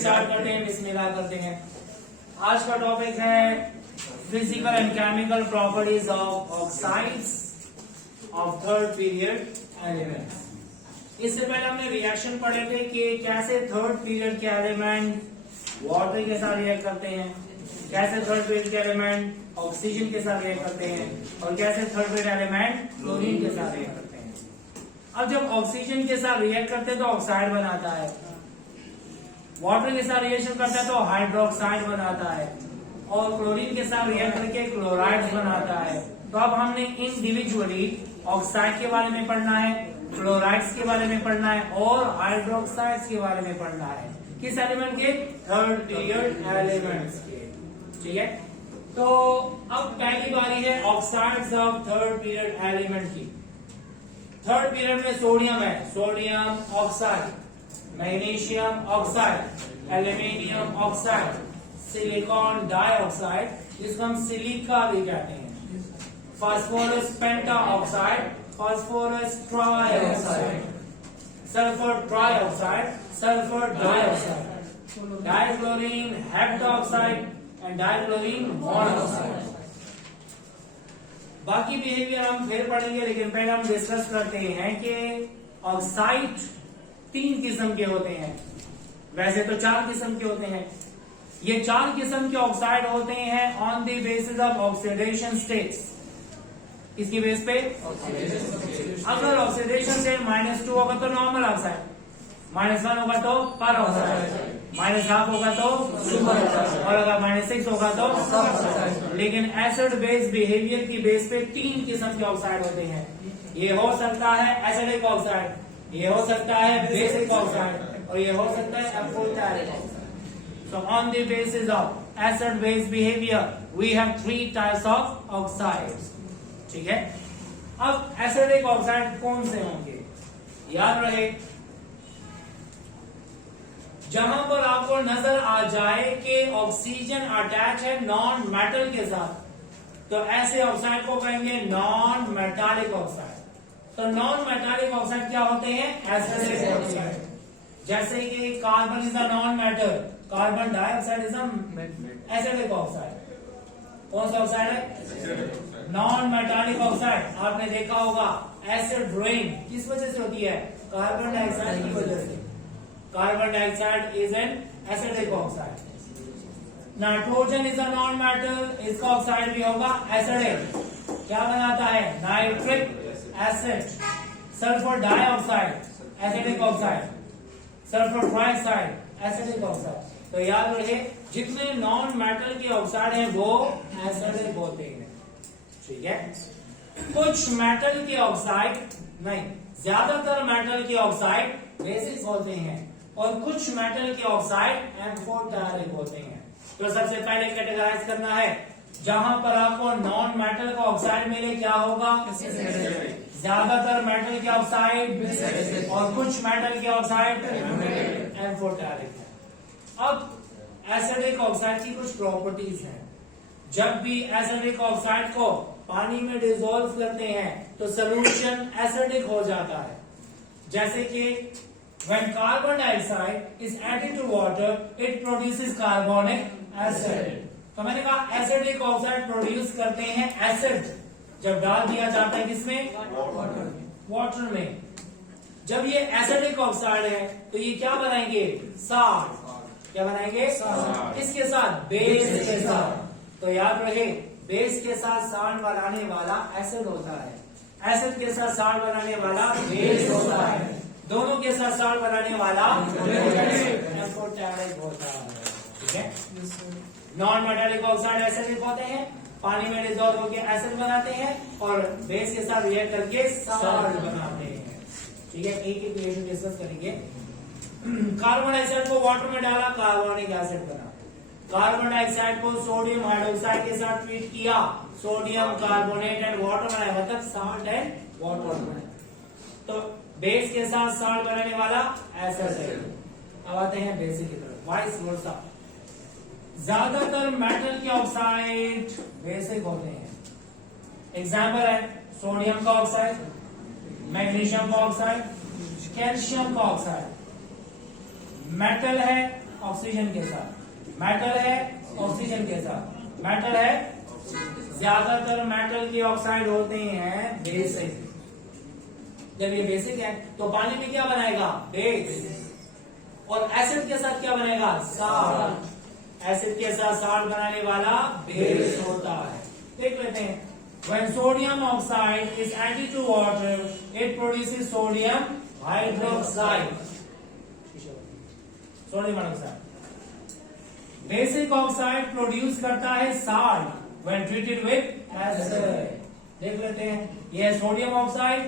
Start करते हैं, बिस्मिल्लाह करते हैं। आज का टॉपिक है physical and chemical properties of oxides of third period elements. इससे पहले हमने रिएक्शन पढ़े थे कि कैसे थर्ड पीरियड के एलिमेंट वाटर के साथ रिएक्ट करते हैं, कैसे थर्ड पीरियड के एलिमेंट ऑक्सीजन के साथ रिएक्ट करते हैं और कैसे थर्ड पीरियड एलिमेंट क्लोरीन के साथ रिएक्ट करते हैं। अब जब ऑक्सीजन के साथ रिएक्ट करते हैं तो ऑक्साइड बनाता है, वाटर के साथ रिएक्शन करता है तो हाइड्रोक्साइड बनाता है और क्लोरीन के साथ रिएक्ट करके क्लोराइड बनाता है। तो अब हमने इंडिविजुअली ऑक्साइड के बारे में पढ़ना है, क्लोराइड्स के बारे में पढ़ना है और हाइड्रोक्साइड्स के बारे में पढ़ना है। किस एलिमेंट के? थर्ड पीरियड एलिमेंट्स के। ठीक है, तो अब पहली बारी है oxides of third period element की। थर्ड पीरियड में सोडियम है, sodium oxide, magnesium oxide, aluminium oxide, silicon dioxide जिसको हम सिलिका भी कहते हैं, phosphorus penta oxide, phosphorus trioxide, sulphur trioxide, sulphur dioxide, dichlorine heptoxide and dichlorine monoxide. बाकी behaviour हम फिर पढ़ेंगे, लेकिन पहले हम डिस्कस करते हैं कि ऑक्साइड 3 किस्म के होते हैं, वैसे तो 4 किस्म के होते हैं। ये 4 किस्म के ऑक्साइड होते हैं on the basis of oxidation states. इसकी बेस पे अगर ऑक्सीडेशन स्टेट -2 होगा तो नॉर्मल ऑक्साइड, -1 होगा तो पर ऑक्साइड, -1/2 होगा तो सुपर ऑक्साइड और अगर -6 होगा तो सब ऑक्साइड। लेकिन एसिड बेस बिहेवियर की बेस पे 3 किस्म के ऑक्साइड होते हैं। ये हो सकता है एसिडिक ऑक्साइड, ये हो सकता है बेसिक ऑक्साइड और ये हो सकता है alcoholic oxide. So on the basis of acid base behavior we have 3 types of oxides. ठीक है, अब एसिडिक ऑक्साइड कौन से होंगे? याद रहे, जहां पर आपको नजर आ जाए कि ऑक्सीजन अटैच है नॉन मेटल के साथ, तो ऐसे ऑक्साइड को कहेंगे नॉन मेटालिक ऑक्साइड। तो नॉन मेटालिक ऑक्साइड क्या होते हैं? Acidic oxide. जैसे कि carbon is a non metal, carbon dioxide is a acidic oxide. कौन सा ऑक्साइड है? Non metallic oxide. आपने देखा होगा एसिड रेन किस वजह से होती है? कार्बन डाइऑक्साइड की वजह से। Carbon dioxide is an acidic oxide. Nitrogen is a non metal, इसका ऑक्साइड भी होगा एसिडिक। क्या बनाता है? Nitric acid. Sulphur dioxide acidic oxide, sulphur trioxide acidic oxide. तो याद रखिए, जितने नॉन मेटल के ऑक्साइड हैं वो एसिडिक होते हैं। ठीक है, कुछ मेटल के ऑक्साइड नहीं, ज्यादातर मेटल के ऑक्साइड बेसिक होते हैं और कुछ मेटल के ऑक्साइड एम्फोटेरिक होते हैं। तो सबसे पहले कैटेगराइज करना है, जहां पर आपको नॉन मेटल का ऑक्साइड मिले क्या होगा? ज्यादातर मेटल के ऑक्साइड और कुछ मेटल के ऑक्साइड एम्फोटेरिक है। अब एसिडिक ऑक्साइड की कुछ प्रॉपर्टीज हैं। जब भी एसिडिक ऑक्साइड को पानी में डिसॉल्व करते हैं तो सोल्यूशन एसिडिक हो जाता है। जैसे कि when carbon dioxide is added to water it produces carbonic acid। तो मैंने कहा एसिडिक ऑक्साइड प्रोड्यूस करते हैं एसिड जब डाल दिया जाता है किसमें? वाटर में। जब ये एसिडिक ऑक्साइड है तो ये क्या बनाएंगे? साल्ट। क्या बनाएंगे? किसके साथ? बेस के साथ। तो याद रहे, बेस के साथ साल्ट बनाने वाला एसिड होता है, एसिड के साथ साल्ट बनाने वाला बेस होता है, दोनों के साथ साल्ट बनाने वाला एम्फोटेरिक होता है। ठीक है, नॉन मेटालिक ऑक्साइड एसिडिक होते हैं, पानी में डिसॉल्व होकर एसिड बनाते हैं और बेस के साथ रिएक्ट करके साल्ट बनाते हैं। ठीक है, एक एक रिएक्शन डिस्कस करेंगे। कार्बन डाइऑक्साइड को वाटर में डाला, कार्बोनिक एसिड बना। कार्बन डाइऑक्साइड को सोडियम हाइड्रोक्साइड के साथ ट्रीट किया, सोडियम कार्बोनेट एंड वाटर बनाया, मतलब साल्ट एंड वाटर बनाया। तो बेस के साथ साल्ट बनाने वाला एसिड है। अब आते हैं बेसिक की तरफ, वाइस वर्सा। ज्यादातर मेटल के ऑक्साइड बेसिक होते हैं। एग्जाम्पल है सोडियम का ऑक्साइड, मैग्नीशियम का ऑक्साइड, कैल्शियम का ऑक्साइड। मेटल है ऑक्सीजन के साथ, मेटल है ऑक्सीजन के साथ, मेटल है, ज्यादातर मेटल के ऑक्साइड होते हैं बेसिक। जब ये बेसिक है तो पानी में क्या बनाएगा, बेस, और एसिड के साथ क्या बनेगा, साल्ट। एसिड के साथ साल्ट बनाने वाला बेस होता है। देख लेते हैं, when sodium oxide is added to water it produces sodium hydroxide, sodium hydroxide. Basic oxide produce करता है salt when treated with acid। देख लेते हैं, ये है सोडियम ऑक्साइड,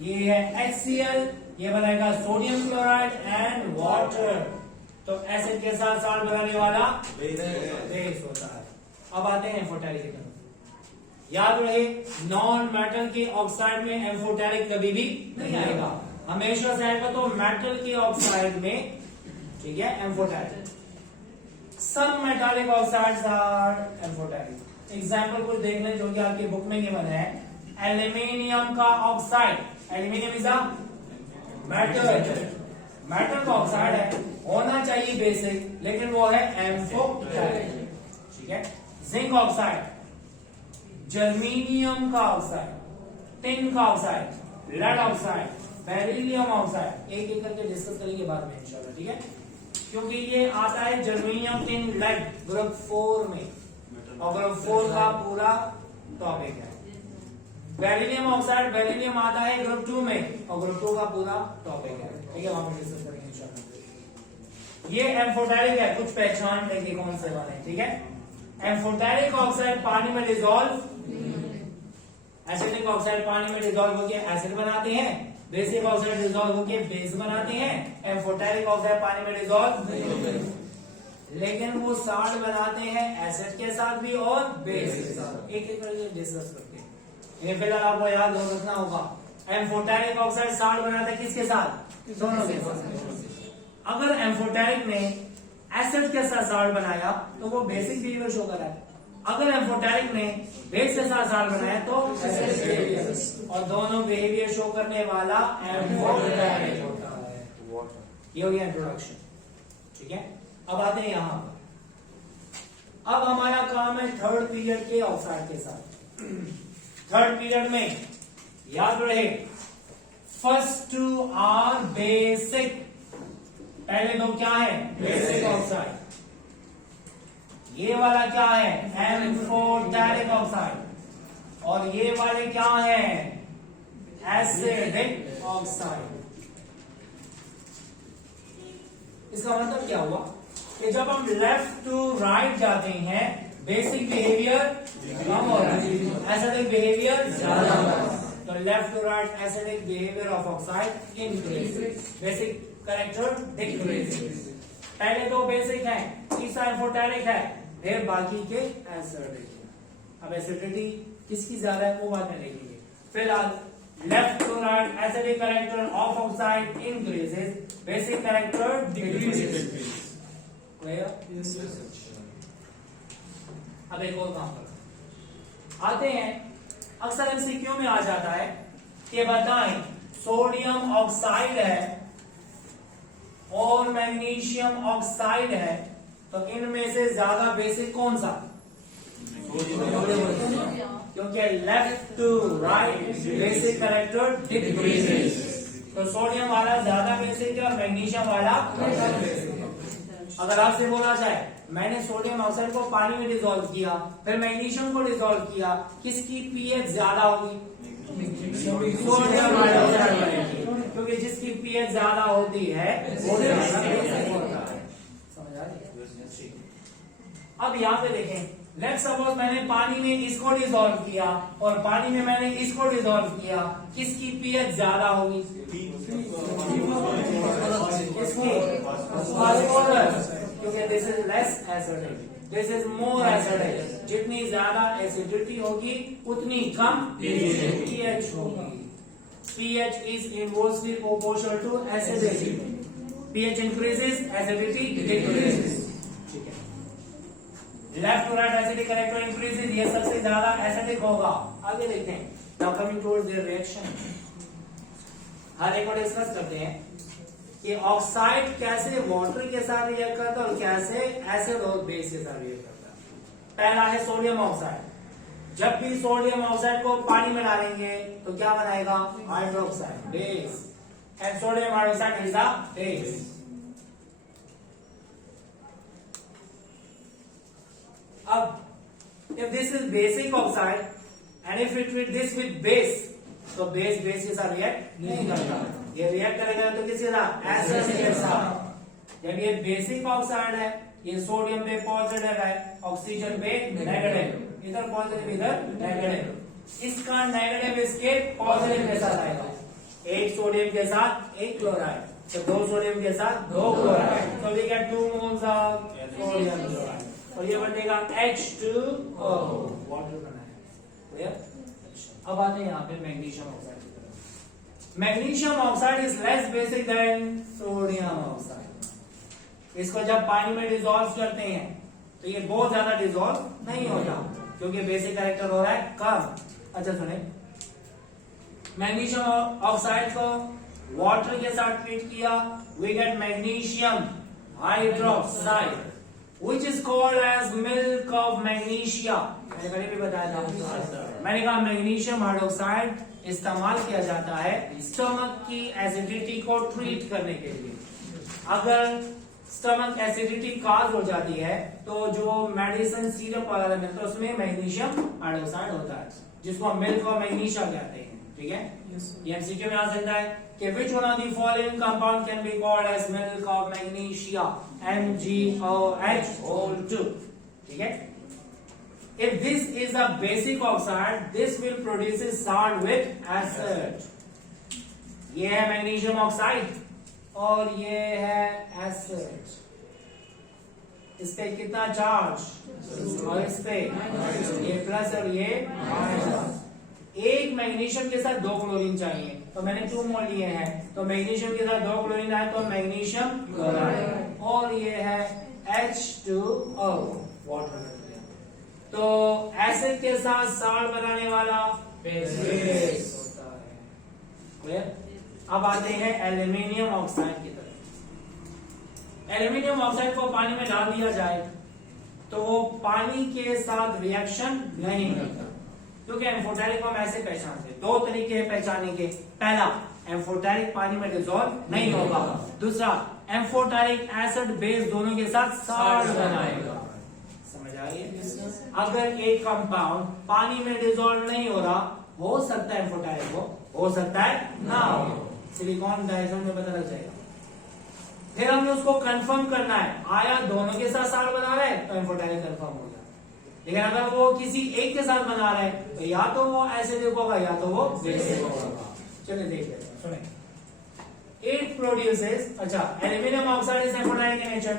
ये है HCl, ये बनाएगा सोडियम क्लोराइड एंड वाटर। तो एसिड के साथ साल्ट बनाने वाला बेस होता है। अब आते हैं एम्फोटेरिक की तरफ। याद रहे, नॉन मेटल के ऑक्साइड में एम्फोटेरिक कभी भी नहीं आएगा, हमेशा से आएगा तो मेटल के ऑक्साइड में, ठीक है, amphoteric. Some metallic oxides are amphoteric. Example कुछ देख लें जो कि आपकी बुक में गिवन है। एल्यूमिनियम का oxide, aluminium is a metal, metal का ऑक्साइड है, होना चाहिए बेसिक, लेकिन वो है एम्फोटेरिक, ठीक है। जिंक ऑक्साइड, जर्मेनियम का ऑक्साइड, टिन का oxide, lead oxide, beryllium oxide, एक एक करके डिस्कस करेंगे बाद में इंशाल्लाह, ठीक है, क्योंकि ये आता है जर्मेनियम, टिन, लेड ग्रुप 4 में, और ग्रुप 4 का पूरा टॉपिक है। बेरिलियम ऑक्साइड, बेरिलियम आता है ग्रुप 2 में, और ग्रुप 2 का पूरा टॉपिक है, ठीक है, वहां पर डिस्कस करेंगे इंशाल्लाह। ये एम्फोटेरिक है, कुछ पहचान लेंगे कौन से वाले, ठीक है। एम्फोटेरिक ऑक्साइड पानी में डिसॉल्व, एसिडिक ऑक्साइड पानी में डिसॉल्व होकर एसिड बनाते हैं, बेसिक ऑक्साइड डिसॉल्व होकर बेस बनाते हैं। एम्फोटेरिक ऑक्साइड पानी में डिसॉल्व, लेकिन वो साल्ट बनाते हैं एसिड के साथ भी और बेस के साथ। एक एक करके डिस्कस करते हैं, ये फिलहाल आपको याद रखना होगा। एम्फोटेरिक ऑक्साइड साल्ट बनाता है किसके साथ, दोनों के साथ। अगर एम्फोटेरिक ने एसिड के साथ साल्ट बनाया तो वो बेसिक बिहेवियर शो कर रहा है, अगर एम्फोटेरिक ने बेस के साथ साल्ट बनाया तो एसिडिक बिहेवियर, और दोनों बिहेवियर शो करने वाला एम्फोटेरिक होता है। ये हो गया इंट्रोडक्शन, ठीक है। अब आते हैं यहां पर, अब हमारा काम है थर्ड पीरियड के ऑक्साइड के साथ। थर्ड पीरियड में याद रहे, फर्स्ट टू आर बेसिक, पहले दो क्या है, बेसिक ऑक्साइड। ये वाला क्या है, एम्फोटेरिक ऑक्साइड, और ये वाले क्या है, एसिडिक ऑक्साइड। इसका मतलब क्या हुआ कि जब हम लेफ्ट टू राइट जाते हैं बेसिक बिहेवियर कम हो रहा है, एसिडिक बिहेवियर ज्यादा हो रहा है। तो left to right acidic behaviour of oxide increase, basic character decrease. पहले दो बेसिक है, तीसरा एम्फोटेरिक है, फिर बाकी के एसिडिक। अब एसिडिटी किसकी ज्यादा है वो बाद में देखेंगे। फिलहाल left to right acidic character of oxide increases, basic character decreases. अब एक और काम करते आते हैं, अक्सर एमसीक्यू में आ जाता है कि बताएं सोडियम ऑक्साइड है और मैग्नीशियम ऑक्साइड है, तो इनमें से ज्यादा बेसिक कौन सा, क्योंकि left to right basic character decreases, तो सोडियम वाला ज्यादा बेसिक है और मैग्नीशियम वाला कम बेसिक है। अगर आपसे बोला जाए मैंने सोडियम ऑक्साइड को पानी में डिसॉल्व किया, फिर मैग्नीशियम को डिसॉल्व किया, किसकी पीएच ज्यादा होगी, सोडियम हाइड्रोक्साइड बनेगी, क्योंकि जिसकी पीएच ज्यादा होती है वो ज्यादा बेसिक होता है। समझ आ रही है? अब यहाँ पे देखें, लेट्स सपोज मैंने पानी में इसको डिसॉल्व किया और पानी में मैंने इसको डिसॉल्व किया, किसकी पीएच ज्यादा होगी, क्योंकि this is less acidic, this is more acidic. जितनी ज्यादा एसिडिटी होगी उतनी कम पीएच होगी। pH is inversely proportional to acidity. pH increases, acidity decreases. ठीक है, left to right acidic character increases, ये सबसे ज्यादा एसिडिक होगा। आगे देखते हैं, now coming towards their reaction, हर एक को डिस्कस करते हैं। कि ऑक्साइड कैसे वाटर के साथ रिएक्ट करता है और कैसे एसिड और बेस के साथ रिएक्ट करता है। पहला है सोडियम ऑक्साइड। जब भी सोडियम ऑक्साइड को पानी में डालेंगे तो क्या बनाएगा? Hydroxide, base, and sodium hydroxide is the base. अब if this is basic oxide and if we treat this with base, तो बेस के साथ रिएक्ट नहीं करता, ये रिएक्ट करेगा तो किसके साथ? एसिड के साथ। जब ये बेसिक ऑक्साइड है, ये सोडियम पे पॉजिटिव है, ऑक्सीजन पे नेगेटिव, इधर पॉजिटिव इधर नेगेटिव, इसका नेगेटिव इसके पॉजिटिव के साथ आएगा। एक सोडियम के साथ एक क्लोराइड, तो दो सोडियम के साथ दो क्लोराइड, तो we get 2 moles of sodium chloride, और ये बनेगा H2O, वाटर बना है। क्लियर? अब आते हैं यहाँ पे मैग्नीशियम ऑक्साइड की तरफ। Magnesium oxide is less basic than sodium oxide. इसको जब पानी में डिसॉल्व करते हैं तो ये बहुत ज्यादा डिसॉल्व नहीं होता, क्योंकि बेसिक कैरेक्टर हो रहा है कम। अच्छा सुने, मैग्नीशियम ऑक्साइड को वाटर के साथ ट्रीट किया, we get magnesium hydroxide which is called as milk of magnesia। मैंने पहले भी बताया था, मैंने कहा मैग्नीशियम हाइड्रोक्साइड इस्तेमाल किया जाता है स्टमक की एसिडिटी को ट्रीट करने के लिए। अगर स्टमक एसिडिटी काज हो जाती है तो जो मेडिसिन सिरप वगैरह मिलता है उसमें मैग्नीशियम हाइड्रोक्साइड होता है, जिसको हम मिल्क ऑफ मैग्नीशिया कहते हैं। ठीक है, ये एमसीक्यू में आ सकता है कि which one of the following compound can be called as milk of magnesia, MgOH(O)2। ठीक है, if this is a basic oxide, this will produce salt with acid। ये है मैग्नीशियम ऑक्साइड और ये है एसिड। इस पे कितना चार्ज और इस पे ये प्लस और ये माइनस। एक मैग्नीशियम के साथ 2 क्लोरीन चाहिए, तो मैंने 2 मोल लिए हैं, तो मैग्नीशियम के साथ 2 क्लोरीन आए तो मैग्नीशियम क्लोराइड, और ये है H2O, वाटर। तो एसिड के साथ साल्ट बनाने वाला बेस होता है। क्लियर? अब आते हैं एल्यूमिनियम ऑक्साइड की तरफ। एल्यूमिनियम ऑक्साइड को पानी में डाल दिया जाए तो वो पानी के साथ रिएक्शन नहीं करता, क्योंकि एम्फोटेरिक को हम ऐसे पहचानते हैं। 2 तरीके हैं पहचानने के। पहला, एम्फोटेरिक पानी में डिसॉल्व नहीं होगा। दूसरा, एम्फोटेरिक एसिड बेस दोनों के साथ साल्ट बनाएगा। समझ आ गई? अगर एक कंपाउंड पानी में डिसॉल्व नहीं हो रहा, हो सकता है एम्फोटेरिक हो सकता है ना हो। सिलिकॉन डाइऑक्साइड में पता लग जाएगा। फिर हमें उसको कंफर्म करना है, आया दोनों के साथ साल्ट बना रहा है तो एम्फोटेरिक कंफर्म हो जाए। लेकिन अगर वो किसी एक के साथ बना रहा है तो या तो वो एसिडिक होगा या तो वो बेसिक होगा। चलिए देख लेते हैं, सुने। इट प्रोड्यूसेस, अच्छा, aluminium oxide is amphoteric in nature,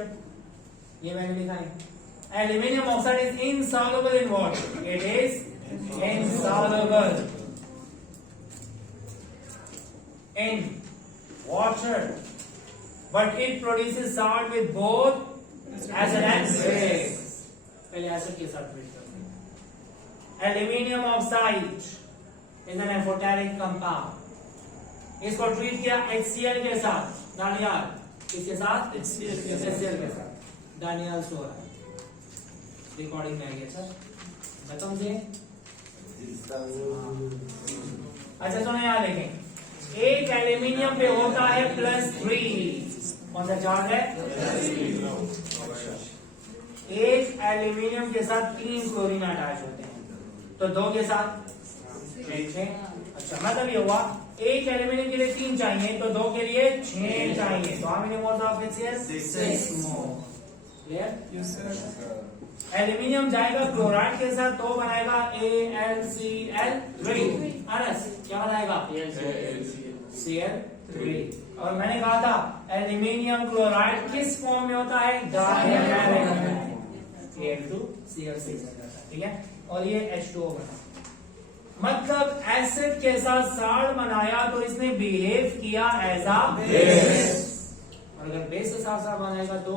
ये मैंने लिखा है। Aluminium oxide is insoluble in water, it is insoluble in water, but it produces salt with both acid and base। पहले एसिड के साथ ट्रीट करते हैं। Aluminium oxide is an amphoteric compound. इसको ट्रीट किया HCl के साथ, डानियल इसके साथ HCl के साथ, डानियल सोरा। रिकॉर्डिंग में आ गया सर, खत्म से। अच्छा सुनो, यहाँ देखें, एक एल्यूमिनियम पे होता है +3, कौन सा चार्ज है? एक एल्यूमिनियम के साथ 3 क्लोरीन अटैच होते हैं, तो 2 के साथ 6। अच्छा, मतलब ये हुआ एक एल्यूमिनियम के लिए 3 चाहिए तो 2 के लिए 6 चाहिए, तो how many moles of HCl? 6 mole. Clear? Aluminium जाएगा क्लोराइड के साथ तो बनाएगा AlCl3। अनस क्या बनाएगा? Cl3। और मैंने कहा था एल्यूमिनियम क्लोराइड किस फॉर्म में होता है? Divalent, Al2Cl6। ठीक है, और ये H2O बना। मतलब एसिड के साथ साल्ट बनाया तो इसने बिहेव किया एज अ बेस, और अगर बेस के साथ साल्ट बनाएगा तो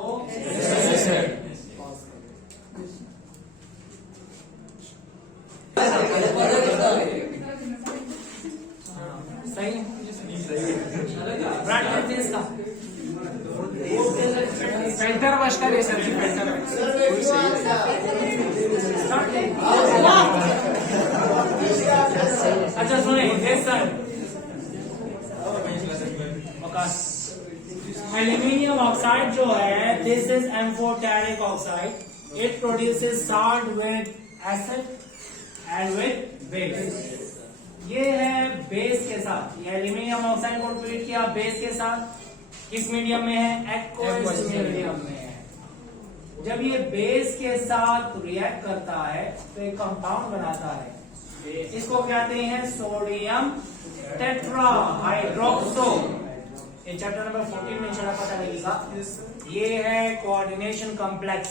सही। फिल्टर बस्टर है सर, फिल्टर अच्छा सुने, यस सर, एल्यूमिनियम ऑक्साइड जो है, this is amphoteric oxide, it produces salt with acid and with base. ये है बेस के साथ, ये एल्यूमिनियम ऑक्साइड को ट्रीट किया बेस के साथ, किस मीडियम में है? एक्वस मीडियम में है। जब ये बेस के साथ रिएक्ट करता है तो एक कंपाउंड बनाता है, इसको कहते हैं सोडियम टेट्रा हाइड्रोक्सो। ये चैप्टर नंबर 14 में चला पता लगेगा। ये है कोऑर्डिनेशन कॉम्प्लेक्स।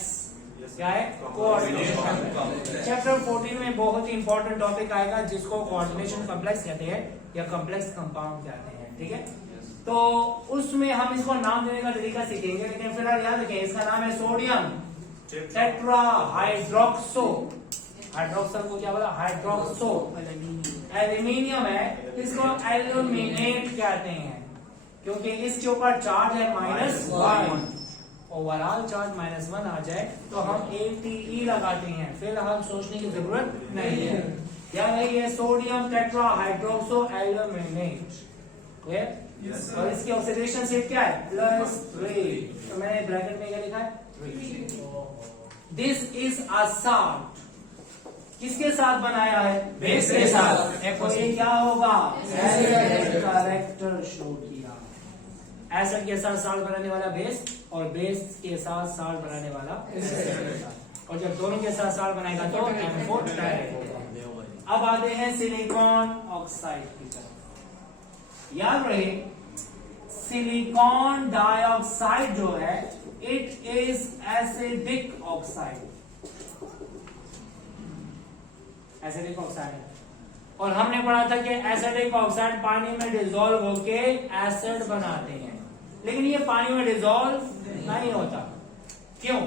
क्या है? कोऑर्डिनेशन। चैप्टर 14 में बहुत ही इंपॉर्टेंट टॉपिक आएगा जिसको कोऑर्डिनेशन कॉम्प्लेक्स कहते हैं या कॉम्प्लेक्स कंपाउंड कहते हैं, ठीक है। तो उसमें हम इसको नाम देने का तरीका सीखेंगे, लेकिन फिलहाल याद रखें इसका नाम है सोडियम टेट्रा हाइड्रोक्सो। हाइड्रोक्सल को क्या बोला? हाइड्रोक्सो। एल्यूमिनियम है, इसको एल्यूमिनेट कहते हैं क्योंकि इसके ऊपर चार्ज है -1। ओवरऑल चार्ज -1 आ जाए तो हम ATE लगाते हैं, फिर हम सोचने की जरूरत नहीं है। याद रखिए सोडियम टेट्रा हाइड्रोक्सो एल्यूमिनेट। और इसकी ऑक्सीडेशन स्टेट क्या है? +3। तो मैंने ब्रैकेट में क्या लिखा है? 3। This is a salt. किसके साथ बनाया है? बेस के साथ। तो ये क्या होगा? एसिड कैरेक्टर शो किया। एसिड के साथ सॉल्ट बनाने वाला बेस और बेस के साथ सॉल्ट बनाने वाला एसिड। और जब दोनों के साथ सॉल्ट बनाएगा तो एम्फोटेरिक होगा। अब आते हैं सिलिकॉन ऑक्साइड की तरफ। याद रहे सिलिकॉन डाइऑक्साइड जो है it is acidic oxide. Acidic oxide है और हमने पढ़ा था कि एसिडिक ऑक्साइड पानी में डिसॉल्व होके एसिड बनाते हैं, लेकिन ये पानी में डिसॉल्व नहीं होता। क्यों?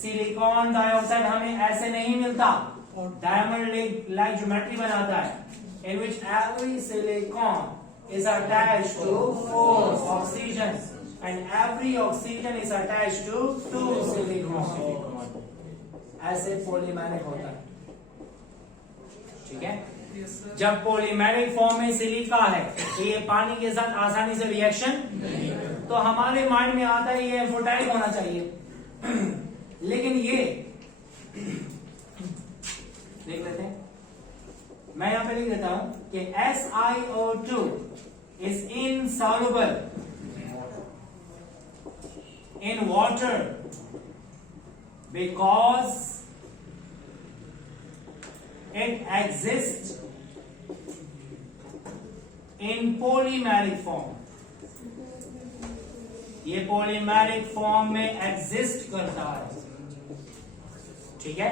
सिलिकॉन डाइऑक्साइड हमें ऐसे नहीं मिलता, डायमंड लाइक ज्योमेट्री बनाता है, in which every silicon is attached to 4 oxygen and every oxygen is attached to 2 silicon. ऐसे पॉलीमेरिक होता है, ठीक है। जब पॉलीमेरिक फॉर्म में सिलिका है तो ये पानी के साथ आसानी से रिएक्शन तो हमारे माइंड में आता है ये एम्फोटेरिक होना चाहिए, लेकिन ये देख लेते हैं। मैं यहां पे लिख देता हूं कि SiO2 is insoluble in water because it exists in polymeric form. ये पॉलीमेरिक फॉर्म में एग्जिस्ट करता है, ठीक है।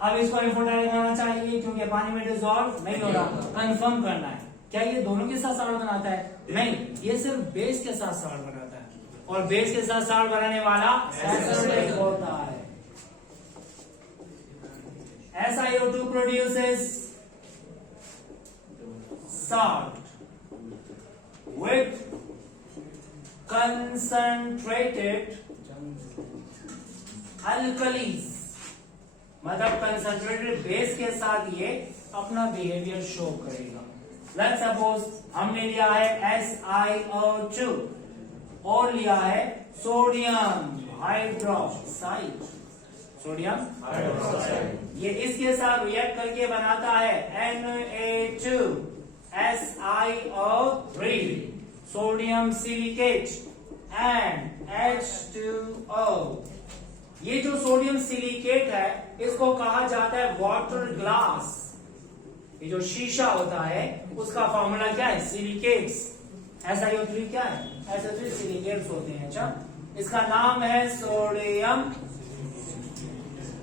अब इसको एम्फोटेरिक होना चाहिए क्योंकि पानी में डिसॉल्व नहीं हो रहा। कंफर्म करना है क्या ये दोनों के साथ सॉल्ट बनाता है? नहीं, ये सिर्फ बेस के साथ सॉल्ट बनाता है और बेस के साथ सॉल्ट बनाने वाला एसिडिक होता है। SiO2 produces salt with concentrated alkalis, मतलब कंसंट्रेटेड बेस के साथ ये अपना बिहेवियर शो करेगा। लेट्स सपोज हमने लिया है SiO2 और लिया है सोडियम हाइड्रोक्साइड। सोडियम हाइड्रोक्साइड ये इसके साथ रिएक्ट करके बनाता है Na2SiO3 sodium silicate and H2O। ये जो सोडियम सिलिकेट है इसको कहा जाता है वाटर ग्लास। ये जो शीशा होता है उसका फॉर्मूला क्या है? सिलिकेट्स। SiO3 क्या है? SiO3 सिलिकेट्स होते हैं। अच्छा, इसका नाम है सोडियम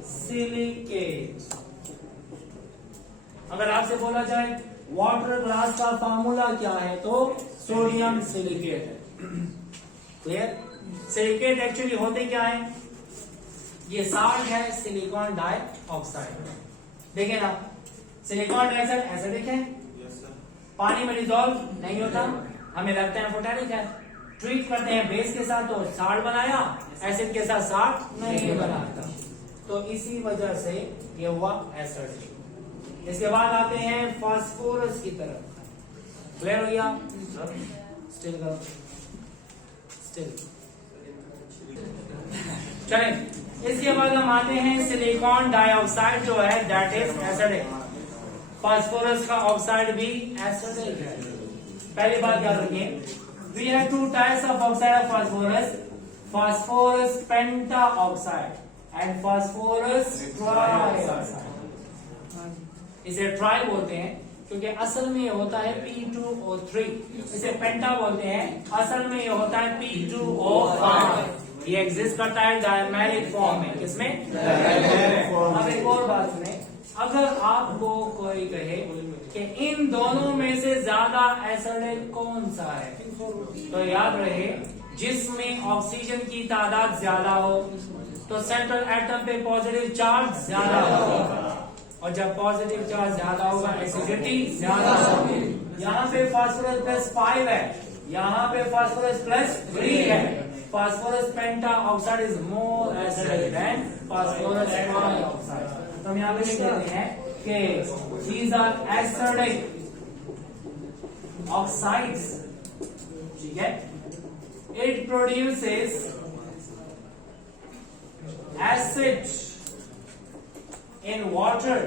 सिलिकेट। अगर आपसे बोला जाए वाटर ग्लास का फॉर्मूला क्या है तो सोडियम सिलिकेट है। क्लियर? सिलिकेट एक्चुअली होते क्या है? ये साल्ट है सिलिकॉन डाइऑक्साइड। देखिए ना, सिलिकॉन डाइऑक्साइड एसिडिक है, पानी में डिसॉल्व नहीं होता, हमें लगता है एम्फोटेरिक है, ट्रीट करते हैं बेस के साथ तो साल्ट बनाया, एसिड के साथ साल्ट नहीं बनाता, तो इसी वजह से ये हुआ एसिड। इसके बाद आते हैं फास्फोरस की तरफ। क्लियर हो गया? स्टिल करो, स्टिल। चलें, इसके बाद हम आते हैं सिलिकॉन डाइऑक्साइड जो है दैट इज एसिडिक। फास्फोरस का ऑक्साइड भी एसिडिक है। पहली बात याद रखिए, we have two types of oxide of phosphorus, phosphorus pentaoxide and phosphorus trioxide। इसे ट्राई बोलते हैं क्योंकि असल में ये होता है P2O3, इसे पेंटा बोलते हैं, असल में ये होता है P2O5। ये एग्जिस्ट करता है डायमेरिक फॉर्म में। किसमें? अब एक और बात सुने, अगर आपको कोई कहे कि इन दोनों में से ज्यादा एसिडिक कौन सा है, तो याद रहे जिसमें ऑक्सीजन की तादाद ज्यादा हो तो सेंट्रल एटम पे पॉजिटिव चार्ज ज्यादा होगा, और जब पॉजिटिव चार्ज ज्यादा होगा एसिडिटी ज्यादा होगी। यहाँ पे फास्फोरस प्लस 5 है, यहाँ पे फास्फोरस प्लस 3 है। Phosphorus penta oxide is more acidic then phosphorus trioxide. तो हम यहाँ पे लिख देते हैं कि these are acidic oxides, ठीक है। It produces acid in water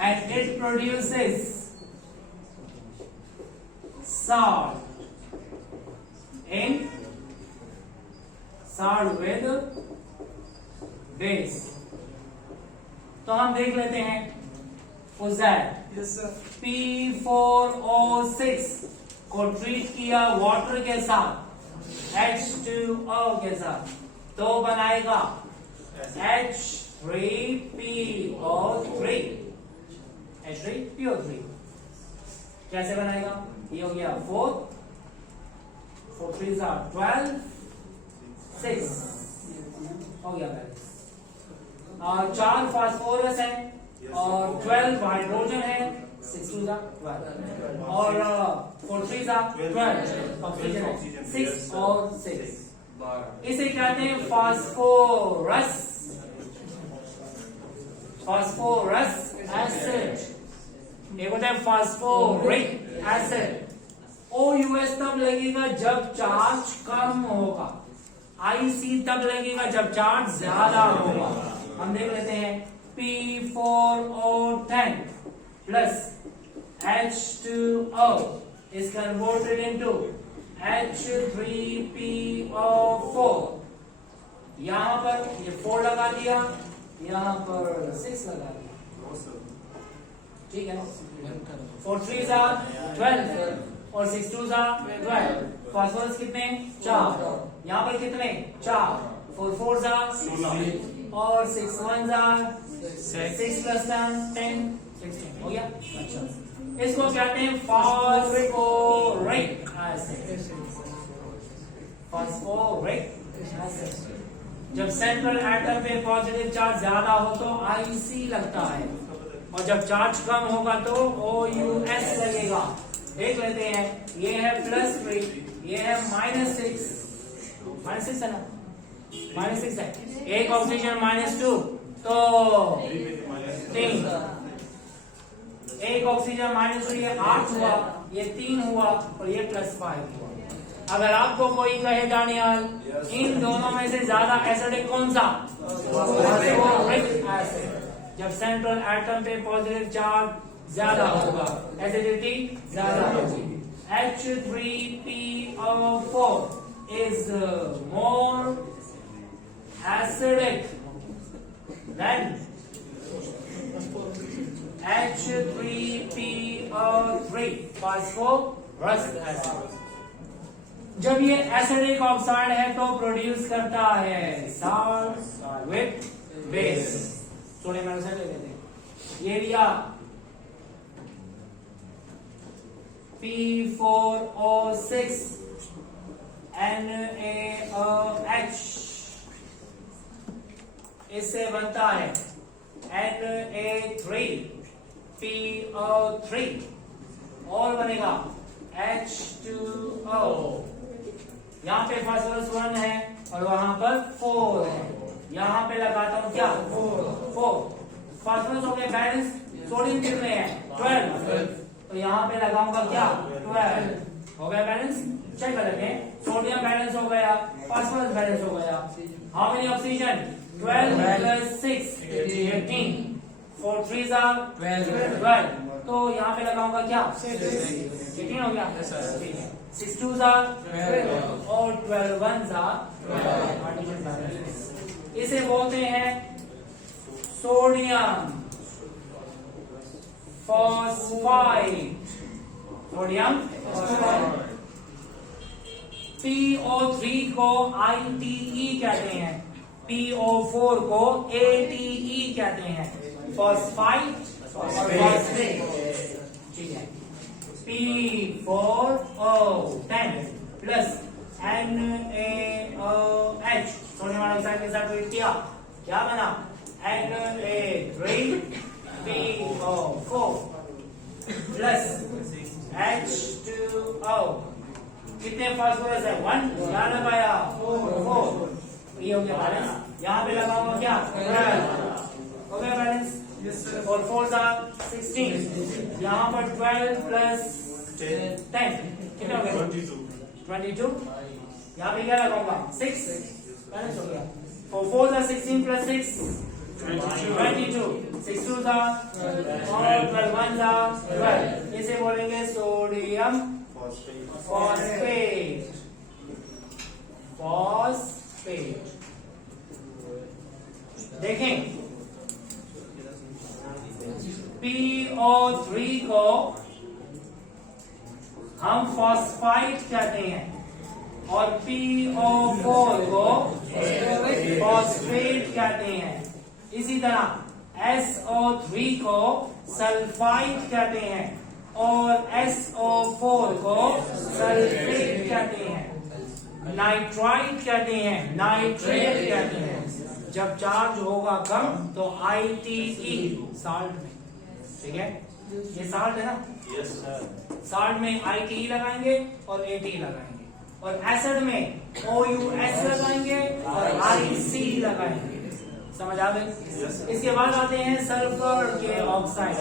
and it produces salt with base। तो हम देख लेते हैं फुजैल P4O6 को ट्रीट किया वाटर के साथ, H2O के साथ, तो बनाएगा H3PO3। H3PO3 कैसे बनाएगा? ये हो गया 4 3 12 6 हो गया बैलेंस। 4 फास्फोरस है और 12 हाइड्रोजन है, 6 2 12 और 4 3 12 ऑक्सीजन है, 6 और 6। इसे कहते हैं फास्फोरस, फास्फोरस एसिड। एक होता है फास्फोरिक एसिड। OUS तब लगेगा जब चार्ज कम होगा, IC तब लगेगा जब चार्ज ज्यादा होगा। हम देख लेते हैं P4O10 plus H2O is converted into H3PO4। यहाँ पर ये 4 लगा दिया, यहाँ पर 6 लगा दिया, ठीक है। 4 3 12 और 6 2 12। फास्फोरस कितने? 4। यहाँ पर कितने? 4। 4 4 और 6 1 6 प्लस 10 16 हो गया। अच्छा, इसको कहते हैं फास्फोरिक एसिड। Phosphoric acid. जब सेंट्रल एटम पे पॉजिटिव चार्ज ज्यादा हो तो IC लगता है, और जब चार्ज कम होगा तो OUS लगेगा। देख लेते हैं, ये है +3, ये है -6 है ना, -6 है। एक ऑक्सीजन -2 तो 3, एक ऑक्सीजन -2 ये 8 हुआ, ये 3 हुआ और ये +5 हुआ। अगर आपको कोई कहे दानियाल इन दोनों में से ज्यादा एसिडिक कौन सा? Phosphoric acid. जब सेंट्रल एटम पे पॉजिटिव चार्ज ज्यादा होगा एसिडिटी ज्यादा होगी। H3PO4 is more acidic than H3PO3 phosphorus acid। जब ये एसिडिक ऑक्साइड है तो प्रोड्यूस करता है साल्ट विथ बेस। थोड़े मेरे से ले लेते हैं, ये लिया P4O6 NaOH, इससे बनता है Na3PO3 और बनेगा H2O। यहाँ पे फास्फोरस 1 है और वहां पर 4 है। यहाँ पे लगाता हूँ क्या 4 फास्फोरस हो गया बैलेंस। सोडियम कितने हैं 12 तो यहाँ पे लगाऊंगा क्या 12 हो गया बैलेंस। चेक कर लेते हैं सोडियम बैलेंस हो गया फास्फोरस बैलेंस हो गया। How many oxygen 12 plus 6 18 4 3s are 12 तो यहाँ पे लगाऊंगा क्या 18 हो गया। 6 2s are 12 और 12 1s are 12। इसे बोलते हैं सोडियम फॉस्फाइड। सोडियम PO3 को ITE कहते हैं, PO4 को ATE कहते हैं, फॉस्फाइड और फॉस्फेट। ठीक है P4O 10 plus NaOH sodium oxide के साथ वेट किया क्या बना Na3PO4 प्लस H2O कितने फास्फोरस है 1 क्या लगाया 4 ये हो गया बैलेंस। यहाँ पे लगाऊंगा क्या 12 हो गया बैलेंस और 4 16 यहाँ पर 12 प्लस 10 कितना हो गया 22 यहाँ पे क्या लगाऊंगा 6 बैलेंस हो गया। और 4 16 प्लस 6 22 6 2 और 12 1 12 इसे बोलेंगे सोडियम फॉस्फेट। फॉस्फेट देखें PO3 को हम फॉस्फाइड कहते हैं और PO4 को फॉस्फेट कहते हैं। इसी तरह SO3 को सल्फाइड कहते हैं और SO4 को सल्फेट कहते हैं। नाइट्राइड कहते हैं, नाइट्रेट कहते हैं। जब चार्ज होगा कम तो ITE साल्ट में। ठीक है ये साल्ट है ना यस सर। साल्ट में ITE लगाएंगे और AT लगाएंगे और एसिड में OUS लगाएंगे और IC लगाएंगे। समझ आ गई। इसके बाद आते हैं सल्फर के ऑक्साइड।